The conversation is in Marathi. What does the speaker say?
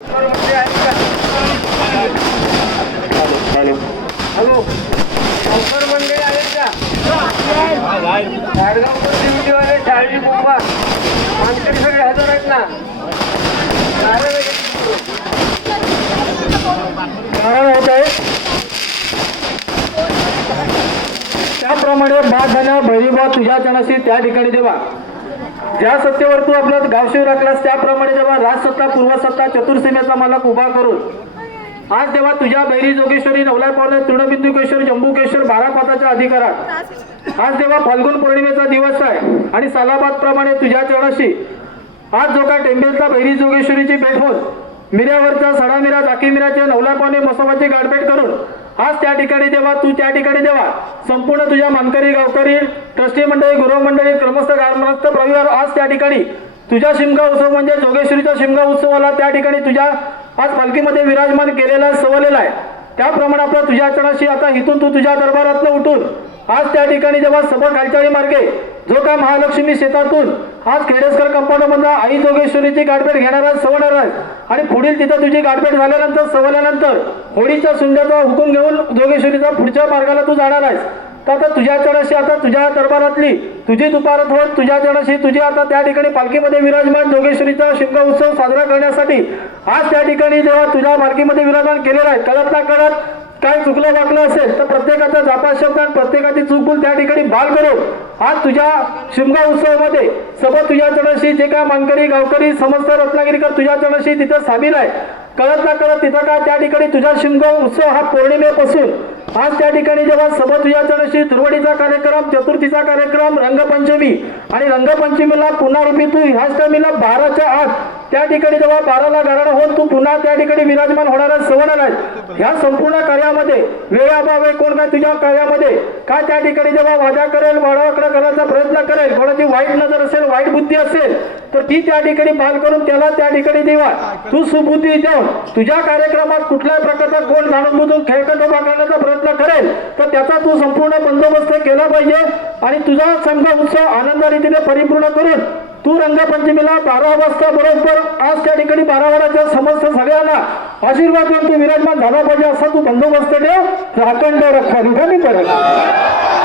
हॅलो डॉक्टर मंडळी आहेत का? गाडगावकर ड्युटीवाले शाळी बुंबा मानकरी सगळे हजर आहेत ना? कारण होत आहे त्याप्रमाणे बाद झाल्या भैरीबा तुझ्या चरणाशी त्या ठिकाणी देवा. ज्या सत्तेवर तू आपला गावशिव राखलास त्याप्रमाणे जेव्हा राजसत्ता पूर्वसत्ता चतुर्सीमेचा मालक उभा करून आज तेव्हा तुझ्या बैरी जोगेश्वरी नवलाय पावले तृणबिंदुकेश्वर जंबुकेश्वर बारापाताच्या अधिकारात आज तेव्हा फाल्गुन पौर्णिमेचा दिवस आहे आणि सालाबाद प्रमाणे तुझ्या चरणाशी आज जो का टेंबेलचा बैरी जोगेश्वरीची भेट होऊन मिऱ्यावरचा सडामिरा जाकीमिराचे नवलाय पावले मसोबाची गाठभेट करून आज त्या ठिकाणी देवा तू त्या ठिकाणी देवा संपूर्ण तुझ्या मानकरी गावकरी ट्रस्टी मंडळी गृह मंडळी क्रमस्थ ग्रामस्थ परिवार आज त्या ठिकाणी तुझ्या शिमगा उत्सव म्हणजे जोगेश्वरीच्या शिमगा उत्सवाला त्या ठिकाणी तुझ्या आज पालखीमध्ये विराजमान केलेला सवलेला आहे. त्याप्रमाणे आपला तुझ्या चरणाशी आता इथून तू तुझ्या दरबारातनं उठून आज त्या ठिकाणी जेव्हा सभा खालचाळी मार्गे जो काय महालक्ष्मी शेतातून आज खेडेसकर कंपाऊंडमधला आई जोगेश्वरीची गाठभेट घेणार आहे सवणार आहे आणि पुढील तिथं तुझी गाठभेट झाल्यानंतर सवल्यानंतर होळीच्या सुंदरचा हुकूम घेऊन जोगेश्वरीचा पुढच्या मार्गाला तू जाणार आहेस. तर आता तुझ्या चरणाशी आता तुझ्या दरबारातली तुझी दुपारत होत तुझ्या चरणाशी तुझी आता त्या ठिकाणी पालखीमध्ये विराजमान जोगेश्वरीचा शिमगा उत्सव साजरा करण्यासाठी आज त्या ठिकाणी जेव्हा तुझ्या पालखीमध्ये विराजमान केलेला आहे कळत ना कळत काय चुकलं वागलं असेल तर प्रत्येकाचा जापा शब्द आणि प्रत्येकाची चूकभूल त्या ठिकाणी बाल करून आज तुझ्या शिमगा उत्सवामध्ये सोबत तुझ्या चरणाशी जे काय मानकरी गावकरी समस्त रत्नागिरीकर तुझ्या चरणाशी तिथं सामील आहे कळत ना कळत तिथं काय त्या ठिकाणी तुझा शिमगा उत्सव हा पौर्णिमेपासून आज त्या ठिकाणी जेव्हा सोबत तुझ्या चरणाशी दुर्वडीचा कार्यक्रम चतुर्थीचा कार्यक्रम रंगपंचमी आणि रंगपंचमीला पुन्हा रूपी तू ह्याच टायमीला 12च्या आत त्या ठिकाणी जेव्हा 12ला गारण होऊन तू पुन्हा त्या ठिकाणी विराजमान होणारा सवणार आहे. ह्या संपूर्ण कार्यामध्ये वेळाभावे कोण काय तुझ्या कार्यामध्ये काय त्या ठिकाणी जेव्हा वाजा करेल वाडावाकडा करायचा प्रयत्न करेल कोणाची वाईट नजर असेल वाईट बुद्धी असेल तर ती त्या ठिकाणी बाल करून त्याला त्या ठिकाणी देवा तू सुबुद्धी देऊन तुझ्या कार्यक्रमात कुठल्याही प्रकारचा कोण जाणून बुजून खेळखंडोबा करण्याचा प्रयत्न करेल तर त्याचा तू संपूर्ण बंदोबस्त केला पाहिजे आणि तुझा संघ उत्सव आनंद रीतीने परिपूर्ण करून तू रंगपंचमीला 12 वाजता बरोबर आज त्या ठिकाणी 12 वाराच्या समस्त सगळ्यांना आशीर्वाद देऊन तू विराजमान झाला पाहिजे असा तू बंदोबस्त ठेव राखंड रक्षा निघाली पडेल.